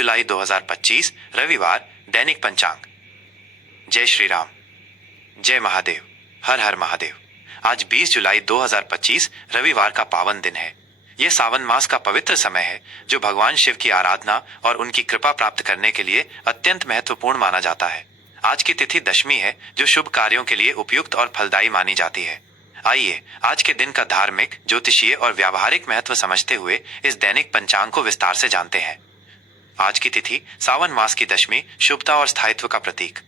जुलाई 2025 रविवार। दैनिक पंचांग। जय श्री राम, जय महादेव, हर हर महादेव। आज 20 जुलाई 2025 रविवार का पावन दिन है। यह सावन मास का पवित्र समय है जो भगवान शिव की आराधना और उनकी कृपा प्राप्त करने के लिए अत्यंत महत्वपूर्ण माना जाता है। आज की तिथि दशमी है जो शुभ कार्यों के लिए उपयुक्त और फलदायी मानी जाती है। आइए आज के दिन का धार्मिक, ज्योतिषीय और व्यावहारिक महत्व समझते हुए इस दैनिक पंचांग को विस्तार से जानते हैं। आज की तिथि सावन मास की दशमी, शुभता और स्थायित्व का प्रतीक।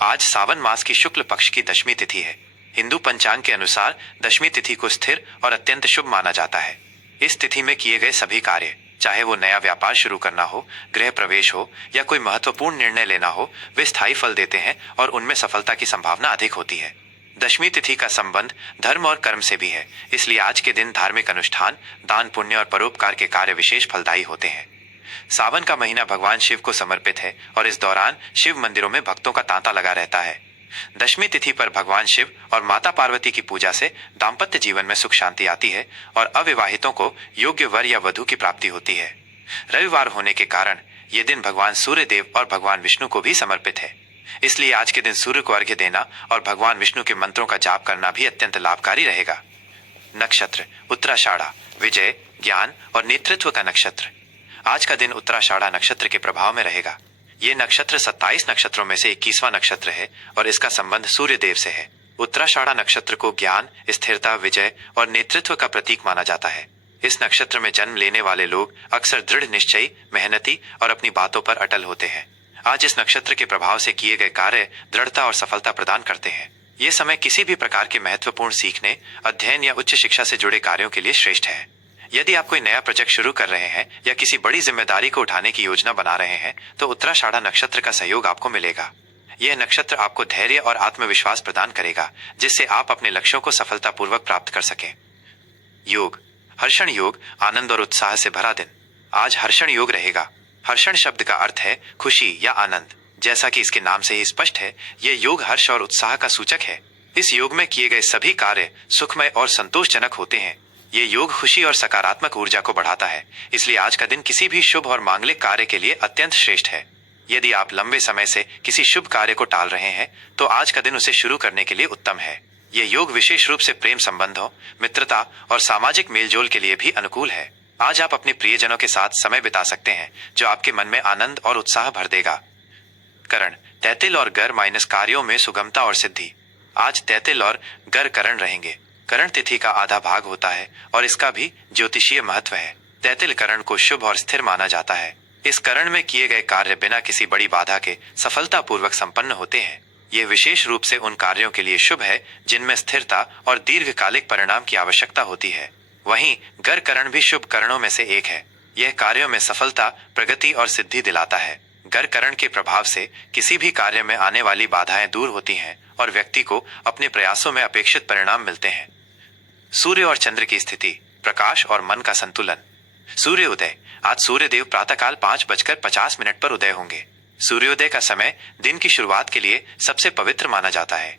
आज सावन मास की शुक्ल पक्ष की दशमी तिथि है। हिंदू पंचांग के अनुसार दशमी तिथि को स्थिर और अत्यंत शुभ माना जाता है। इस तिथि में किए गए सभी कार्य, चाहे वो नया व्यापार शुरू करना हो, गृह प्रवेश हो या कोई महत्वपूर्ण निर्णय लेना हो, वे स्थायी फल देते हैं और उनमें सफलता की संभावना अधिक होती है। दशमी तिथि का संबंध धर्म और कर्म से भी है, इसलिए आज के दिन धार्मिक अनुष्ठान, दान पुण्य और परोपकार के कार्य विशेष फलदायी होते हैं। सावन का महीना भगवान शिव को समर्पित है और इस दौरान शिव मंदिरों में भक्तों का तांता लगा रहता है। दशमी तिथि पर भगवान शिव और माता पार्वती की पूजा से दाम्पत्य जीवन में सुख शांति आती है और अविवाहितों को योग्य वर या वधु की प्राप्ति होती है। रविवार होने के कारण ये दिन भगवान सूर्य देव और भगवान विष्णु को भी समर्पित है, इसलिए आज के दिन सूर्य को अर्घ्य देना और भगवान विष्णु के मंत्रों का जाप करना भी अत्यंत लाभकारी रहेगा। नक्षत्र उत्तराषाढ़ा, विजय, ज्ञान और नेतृत्व का नक्षत्र। आज का दिन उत्तराषाढ़ा नक्षत्र के प्रभाव में रहेगा। ये नक्षत्र 27 नक्षत्रों में से 21वां नक्षत्र है और इसका संबंध सूर्य देव से है। उत्तराषाढ़ा नक्षत्र को ज्ञान, स्थिरता, विजय और नेतृत्व का प्रतीक माना जाता है। इस नक्षत्र में जन्म लेने वाले लोग अक्सर दृढ़ निश्चयी, मेहनती और अपनी बातों पर अटल होते हैं। आज इस नक्षत्र के प्रभाव से किए गए कार्य दृढ़ता और सफलता प्रदान करते हैं। ये समय किसी भी प्रकार के महत्वपूर्ण सीखने, अध्ययन या उच्च शिक्षा से जुड़े कार्यों के लिए श्रेष्ठ है। यदि आप कोई नया प्रोजेक्ट शुरू कर रहे हैं या किसी बड़ी जिम्मेदारी को उठाने की योजना बना रहे हैं तो उत्तराषाढ़ा नक्षत्र का सहयोग आपको मिलेगा। यह नक्षत्र आपको धैर्य और आत्मविश्वास प्रदान करेगा, जिससे आप अपने लक्ष्यों को सफलतापूर्वक प्राप्त कर सकें। योग, हर्षण योग, आनंद और उत्साह से भरा दिन। आज हर्षण योग रहेगा। हर्षण शब्द का अर्थ है खुशी या आनंद। जैसा कि इसके नाम से ही स्पष्ट है, यह योग हर्ष और उत्साह का सूचक है। इस योग में किए गए सभी कार्य सुखमय और संतोषजनक होते हैं। ये योग खुशी और सकारात्मक ऊर्जा को बढ़ाता है, इसलिए आज का दिन किसी भी शुभ और मांगलिक कार्य के लिए अत्यंत श्रेष्ठ है। यदि आप लंबे समय से किसी शुभ कार्य को टाल रहे हैं तो आज का दिन उसे शुरू करने के लिए उत्तम है। ये योग विशेष रूप से प्रेम संबंधों, मित्रता और सामाजिक मेलजोल के लिए भी अनुकूल है। आज आप अपने प्रियजनों के साथ समय बिता सकते हैं, जो आपके मन में आनंद और उत्साह भर देगा। करण, तैतिल और गर माइनस कार्यों में सुगमता और सिद्धि। आज तैतिल और गर करण रहेंगे। करण तिथि का आधा भाग होता है और इसका भी ज्योतिषीय महत्व है। तैतिल करण को शुभ और स्थिर माना जाता है। इस करण में किए गए कार्य बिना किसी बड़ी बाधा के सफलतापूर्वक संपन्न होते हैं। यह विशेष रूप से उन कार्यों के लिए शुभ है जिनमें स्थिरता और दीर्घकालिक परिणाम की आवश्यकता होती है। वहीं गर करण भी शुभ करणों में से एक है। यह कार्यों में सफलता, प्रगति और सिद्धि दिलाता है। गर करण के प्रभाव से किसी भी कार्य में आने वाली बाधाएं दूर होती हैं और व्यक्ति को अपने प्रयासों में अपेक्षित परिणाम मिलते हैं। सूर्य और चंद्र की स्थिति, प्रकाश और मन का संतुलन। सूर्योदय, आज सूर्यदेव प्रातःकाल 5:50 पर उदय होंगे। सूर्योदय का समय दिन की शुरुआत के लिए सबसे पवित्र माना जाता है।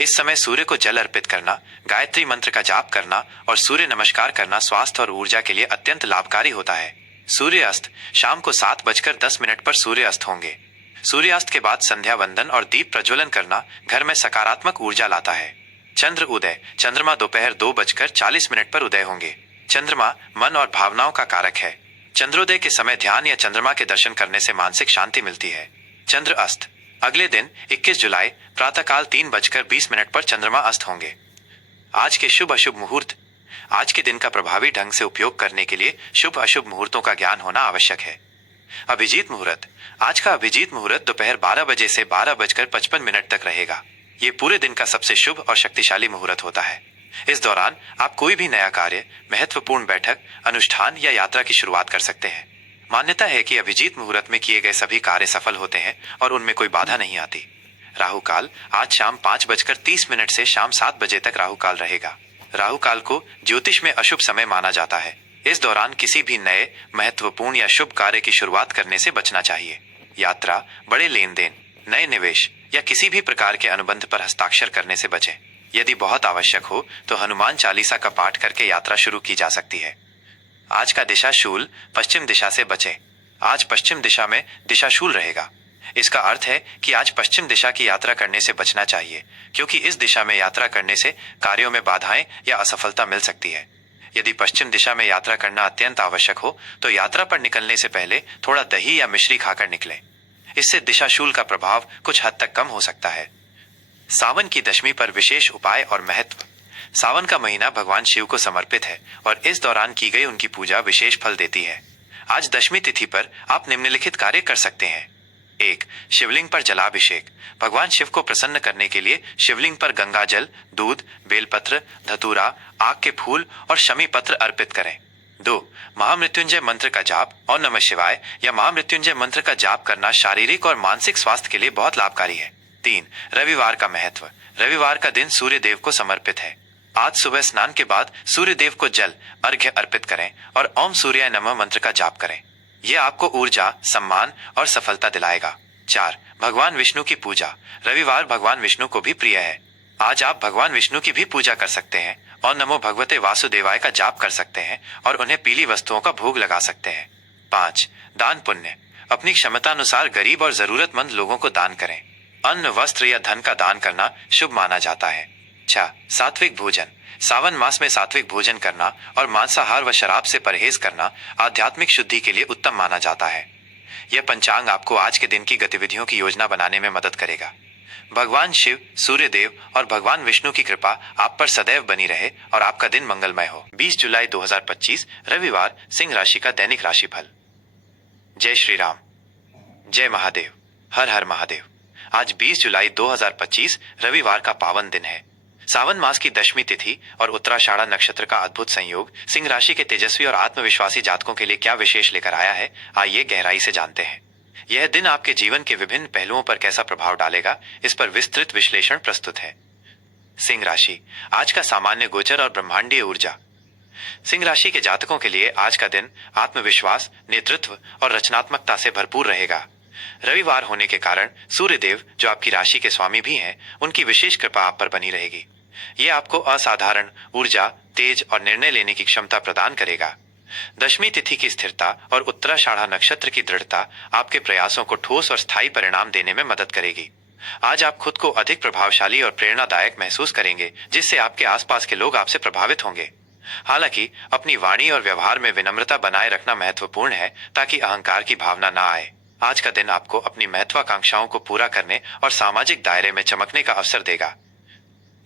इस समय सूर्य को जल अर्पित करना, गायत्री मंत्र का जाप करना और सूर्य नमस्कार करना स्वास्थ्य और ऊर्जा के लिए अत्यंत लाभकारी होता है। सूर्यास्त, शाम को 7:10 पर सूर्यास्त होंगे। सूर्यास्त के बाद संध्या वंदन और दीप प्रज्वलन करना घर में सकारात्मक ऊर्जा लाता है। चंद्र उदय, चंद्रमा दोपहर 2:40 पर उदय होंगे। चंद्रमा मन और भावनाओं का कारक है। चंद्रोदय के समय ध्यान या चंद्रमा के दर्शन करने से मानसिक शांति मिलती है। चंद्र अस्त, अगले दिन 21 जुलाई प्रातःकाल 3:20 पर चंद्रमा अस्त होंगे। आज के शुभ अशुभ मुहूर्त। आज के दिन का प्रभावी ढंग से उपयोग करने के लिए शुभ अशुभ मुहूर्तों का ज्ञान होना आवश्यक है। अभिजीत मुहूर्त, आज का अभिजीत मुहूर्त दोपहर 12 बजे से 12:55 तक रहेगा। ये पूरे दिन का सबसे शुभ और शक्तिशाली मुहूर्त होता है। इस दौरान आप कोई भी नया कार्य, महत्वपूर्ण बैठक, अनुष्ठान या यात्रा की शुरुआत कर सकते हैं। मान्यता है कि अभिजीत मुहूर्त में किए गए सभी कार्य सफल होते हैं और उनमें कोई बाधा नहीं आती। राहु काल, आज शाम 5:30 से शाम 7 बजे तक राहु काल रहेगा। राहु काल को ज्योतिष में अशुभ समय माना जाता है। इस दौरान किसी भी नए, महत्वपूर्ण या शुभ कार्य की शुरुआत करने से बचना चाहिए। यात्रा, बड़े लेन देन, नए निवेश या किसी भी प्रकार के अनुबंध पर हस्ताक्षर करने से बचें। यदि बहुत आवश्यक हो तो हनुमान चालीसा का पाठ करके यात्रा शुरू की जा सकती है। आज का दिशा शूल, पश्चिम दिशा से बचें। आज पश्चिम दिशा में दिशाशूल रहेगा। इसका अर्थ है कि आज पश्चिम दिशा की यात्रा करने से बचना चाहिए, क्योंकि इस दिशा में यात्रा करने से कार्यों में बाधाएं या असफलता मिल सकती है। यदि पश्चिम दिशा में यात्रा करना अत्यंत आवश्यक हो तो यात्रा पर निकलने से पहले थोड़ा दही या मिश्री खाकर निकलें। इससे दिशाशूल का प्रभाव कुछ हद तक कम हो सकता है। सावन की दशमी पर विशेष उपाय और महत्व। सावन का महीना भगवान शिव को समर्पित है और इस दौरान की गई उनकी पूजा विशेष फल देती है। आज दशमी तिथि पर आप निम्नलिखित कार्य कर सकते हैं। 1. शिवलिंग पर जलाभिषेक। भगवान शिव को प्रसन्न करने के लिए शिवलिंग पर गंगा जल, दूध, बेलपत्र, धतूरा, आक के फूल और शमी पत्र अर्पित करें। 2. महामृत्युंजय मंत्र का जाप और नमः शिवाय या महामृत्युंजय मंत्र का जाप करना शारीरिक और मानसिक स्वास्थ्य के लिए बहुत लाभकारी है। 3. रविवार का महत्व। रविवार का दिन सूर्य देव को समर्पित है। आज सुबह स्नान के बाद सूर्य देव को जल अर्घ्य अर्पित करें और ओम सूर्याय नमः मंत्र का जाप करें। यह आपको ऊर्जा, सम्मान और सफलता दिलाएगा। 4. भगवान विष्णु की पूजा। रविवार भगवान विष्णु को भी प्रिय है। आज आप भगवान विष्णु की भी पूजा कर सकते हैं और नमो भगवते वासुदेवाय का जाप कर सकते हैं और उन्हें पीली वस्तुओं का भोग लगा सकते हैं। 5. दान पुण्य। अपनी क्षमतानुसार गरीब और जरूरतमंद लोगों को दान करें। अन्न, वस्त्र या धन का दान करना शुभ माना जाता है। 6. सात्विक भोजन। सावन मास में सात्विक भोजन करना और मांसाहार व शराब से परहेज करना आध्यात्मिक शुद्धि के लिए उत्तम माना जाता है। यह पंचांग आपको आज के दिन की गतिविधियों की योजना बनाने में मदद करेगा। भगवान शिव, सूर्य देव और भगवान विष्णु की कृपा आप पर सदैव बनी रहे और आपका दिन मंगलमय हो। 20 जुलाई 2025 रविवार, सिंह राशि का दैनिक राशिफल। जय श्री राम, जय महादेव, हर हर महादेव। आज 20 जुलाई 2025 रविवार का पावन दिन है। सावन मास की दशमी तिथि और उत्तराषाढ़ा नक्षत्र का अद्भुत संयोग सिंह राशि के तेजस्वी और आत्मविश्वासी जातकों के लिए क्या विशेष लेकर आया है, आइए गहराई से जानते हैं। यह दिन आपके जीवन के विभिन्न पहलुओं पर कैसा प्रभाव डालेगा, इस पर विस्तृत विश्लेषण प्रस्तुत है। सिंह राशि, आज का सामान्य गोचर और ब्रह्मांडीय ऊर्जा। सिंह राशि के जातकों के लिए आज का दिन आत्मविश्वास, नेतृत्व और रचनात्मकता से भरपूर रहेगा। रविवार होने के कारण सूर्य देव, जो आपकी राशि के स्वामी भी हैं, उनकी विशेष कृपा आप पर बनी रहेगी। ये आपको असाधारण ऊर्जा, तेज और निर्णय लेने की क्षमता प्रदान करेगा। दशमी तिथि की स्थिरता और उत्तराषाढ़ा नक्षत्र की दृढ़ता आपके प्रयासों को ठोस और स्थायी परिणाम देने में मदद करेगी। आज आप खुद को अधिक प्रभावशाली और प्रेरणादायक महसूस करेंगे, जिससे आपके आसपास के लोग आपसे प्रभावित होंगे। हालांकि अपनी वाणी और व्यवहार में विनम्रता बनाए रखना महत्वपूर्ण है, ताकि अहंकार की भावना न आए। आज का दिन आपको अपनी महत्वाकांक्षाओं को पूरा करने और सामाजिक दायरे में चमकने का अवसर देगा।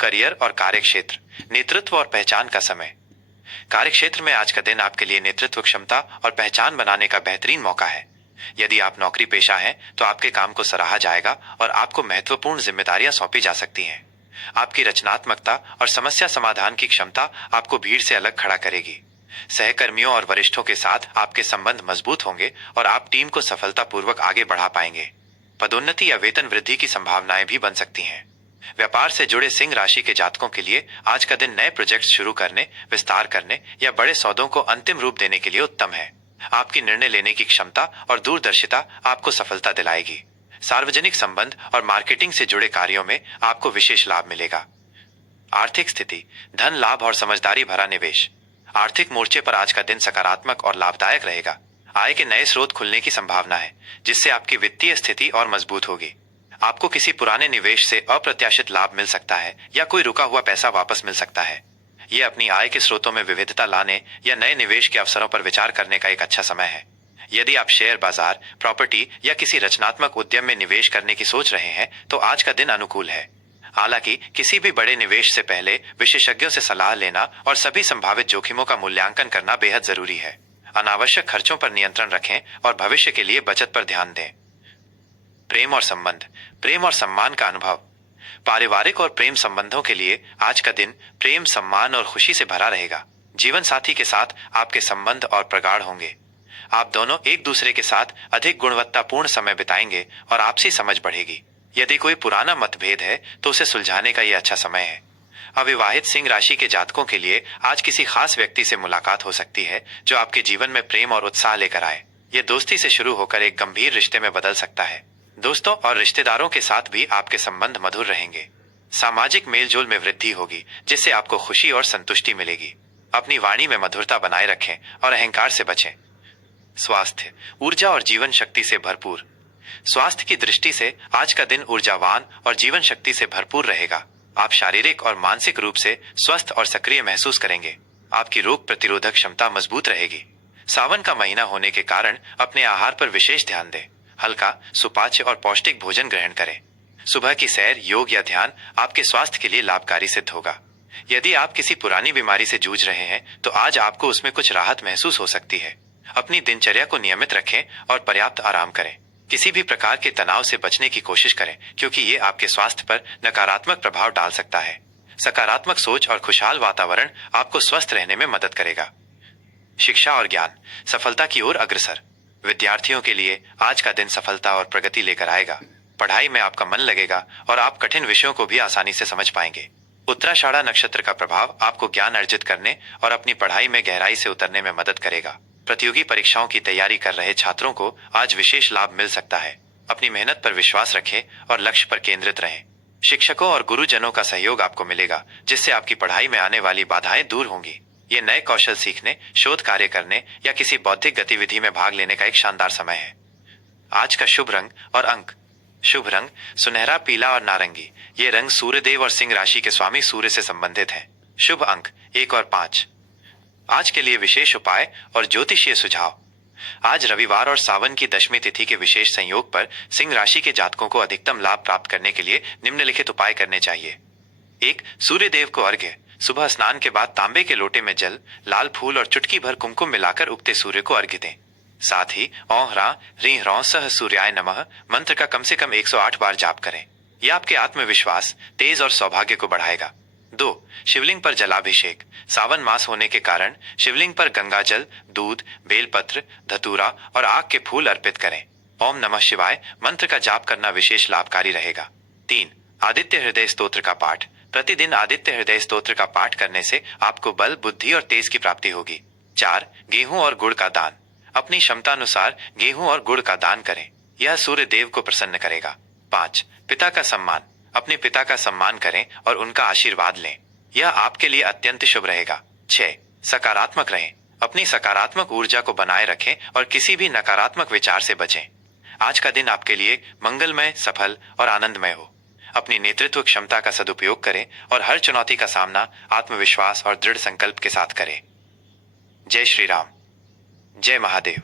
करियर और कार्यक्षेत्र, नेतृत्व और पहचान का समय। कार्यक्षेत्र में आज का दिन आपके लिए नेतृत्व क्षमता और पहचान बनाने का बेहतरीन मौका है। यदि आप नौकरी पेशा हैं, तो आपके काम को सराहा जाएगा और आपको महत्वपूर्ण जिम्मेदारियां सौंपी जा सकती हैं। आपकी रचनात्मकता और समस्या समाधान की क्षमता आपको भीड़ से अलग खड़ा करेगी। सहकर्मियों और वरिष्ठों के साथ आपके संबंध मजबूत होंगे और आप टीम को सफलतापूर्वक आगे बढ़ा पाएंगे। पदोन्नति या वेतन वृद्धि की संभावनाएं भी बन सकती हैं। व्यापार से जुड़े सिंह राशि के जातकों के लिए आज का दिन नए प्रोजेक्ट शुरू करने, विस्तार करने या बड़े सौदों को अंतिम रूप देने के लिए उत्तम है। आपकी निर्णय लेने की क्षमता और दूरदर्शिता आपको सफलता दिलाएगी। सार्वजनिक संबंध और मार्केटिंग से जुड़े कार्यों में आपको विशेष लाभ मिलेगा। आर्थिक स्थिति, धन लाभ और समझदारी भरा निवेश। आर्थिक मोर्चे पर आज का दिन सकारात्मक और लाभदायक रहेगा। आय के नए स्रोत खुलने की संभावना है, जिससे आपकी वित्तीय स्थिति और मजबूत होगी। आपको किसी पुराने निवेश से अप्रत्याशित लाभ मिल सकता है या कोई रुका हुआ पैसा वापस मिल सकता है। यह अपनी आय के स्रोतों में विविधता लाने या नए निवेश के अवसरों पर विचार करने का एक अच्छा समय है। यदि आप शेयर बाजार, प्रॉपर्टी या किसी रचनात्मक उद्यम में निवेश करने की सोच रहे हैं, तो आज का दिन अनुकूल है। हालांकि किसी भी बड़े निवेश से पहले विशेषज्ञों से सलाह लेना और सभी संभावित जोखिमों का मूल्यांकन करना बेहद जरूरी है। अनावश्यक खर्चों पर नियंत्रण रखें और भविष्य के लिए बचत पर ध्यान दें। प्रेम और संबंध, प्रेम और सम्मान का अनुभव। पारिवारिक और प्रेम संबंधों के लिए आज का दिन प्रेम, सम्मान और खुशी से भरा रहेगा। जीवन साथी के साथ आपके संबंध और प्रगाढ़ होंगे। आप दोनों एक दूसरे के साथ अधिक गुणवत्तापूर्ण समय बिताएंगे और आपसी समझ बढ़ेगी। यदि कोई पुराना मतभेद है, तो उसे सुलझाने का यह अच्छा समय है। अविवाहित सिंह राशि के जातकों के लिए आज किसी खास व्यक्ति से मुलाकात हो सकती है, जो आपके जीवन में प्रेम और उत्साह लेकर आए। ये दोस्ती से शुरू होकर एक गंभीर रिश्ते में बदल सकता है। दोस्तों और रिश्तेदारों के साथ भी आपके संबंध मधुर रहेंगे। सामाजिक मेलजोल में वृद्धि होगी, जिससे आपको खुशी और संतुष्टि मिलेगी। अपनी वाणी में मधुरता बनाए रखें और अहंकार से बचें। स्वास्थ्य, ऊर्जा और जीवन शक्ति से भरपूर। स्वास्थ्य की दृष्टि से आज का दिन ऊर्जावान और जीवन शक्ति से भरपूर रहेगा। आप शारीरिक और मानसिक रूप से स्वस्थ और सक्रिय महसूस करेंगे। आपकी रोग प्रतिरोधक क्षमता मजबूत रहेगी। सावन का महीना होने के कारण अपने आहार पर विशेष ध्यान दें। हल्का, सुपाच्य और पौष्टिक भोजन ग्रहण करें। सुबह की सैर, योग या ध्यान आपके स्वास्थ्य के लिए लाभकारी सिद्ध होगा। यदि आप किसी पुरानी बीमारी से जूझ रहे हैं तो आज आपको उसमें कुछ राहत महसूस हो सकती है। अपनी दिनचर्या को नियमित रखें और पर्याप्त आराम करें। किसी भी प्रकार के तनाव से बचने की कोशिश करें, क्योंकि ये आपके स्वास्थ्य पर नकारात्मक प्रभाव डाल सकता है। सकारात्मक सोच और खुशहाल वातावरण आपको स्वस्थ रहने में मदद करेगा। शिक्षा और ज्ञान, सफलता की ओर अग्रसर। विद्यार्थियों के लिए आज का दिन सफलता और प्रगति लेकर आएगा। पढ़ाई में आपका मन लगेगा और आप कठिन विषयों को भी आसानी से समझ पाएंगे। उत्तराषाढ़ा नक्षत्र का प्रभाव आपको ज्ञान अर्जित करने और अपनी पढ़ाई में गहराई से उतरने में मदद करेगा। प्रतियोगी परीक्षाओं की तैयारी कर रहे छात्रों को आज विशेष लाभ मिल सकता है। अपनी मेहनत पर विश्वास रखें और लक्ष्य पर केंद्रित रहें। शिक्षकों और गुरुजनों का सहयोग आपको मिलेगा, जिससे आपकी पढ़ाई में आने वाली बाधाएं दूर होंगी। ये नए कौशल सीखने, शोध कार्य करने या किसी बौद्धिक गतिविधि में भाग लेने का एक शानदार समय है। आज का शुभ रंग और अंक। शुभ रंग सुनहरा पीला और नारंगी। ये रंग सूर्यदेव और सिंह राशि के स्वामी सूर्य से संबंधित हैं। शुभ अंक 1 और 5। आज के लिए विशेष उपाय और ज्योतिषीय सुझाव। आज रविवार और सावन की दशमी तिथि के विशेष संयोग पर सिंह राशि के जातकों को अधिकतम लाभ प्राप्त करने के लिए निम्नलिखित उपाय करने चाहिए। 1. सूर्य देव को अर्घ्य। सुबह स्नान के बाद तांबे के लोटे में जल, लाल फूल और चुटकी भर कुमकुम मिलाकर उगते सूर्य को अर्घ्य दें। साथ ही ओं ह्रां ह्रीं ह्रौं सह सूर्याय नमः मंत्र का कम से कम 108 बार जाप करें। यह आपके आत्मविश्वास, तेज और सौभाग्य को बढ़ाएगा। 2. शिवलिंग पर जलाभिषेक। सावन मास होने के कारण शिवलिंग पर गंगा जल, दूध, बेलपत्र, धतूरा और आग के फूल अर्पित करें। ओम नमः शिवाय मंत्र का जाप करना विशेष लाभकारी रहेगा। 3. आदित्य हृदय स्तोत्र का पाठ। प्रतिदिन आदित्य हृदय स्तोत्र का पाठ करने से आपको बल, बुद्धि और तेज की प्राप्ति होगी। 4. गेहूं और गुड़ का दान। अपनी क्षमता अनुसार गेहूं और गुड़ का दान करें। यह सूर्य देव को प्रसन्न करेगा। 5. पिता का सम्मान। अपने पिता का सम्मान करें और उनका आशीर्वाद लें। यह आपके लिए अत्यंत शुभ रहेगा। 6. सकारात्मक रहें। अपनी सकारात्मक ऊर्जा को बनाए रखें और किसी भी नकारात्मक विचार से बचें। आज का दिन आपके लिए मंगलमय, सफल और आनंदमय हो। अपनी नेतृत्व क्षमता का सदुपयोग करें और हर चुनौती का सामना आत्मविश्वास और दृढ़ संकल्प के साथ करें। जय श्री राम। जय महादेव।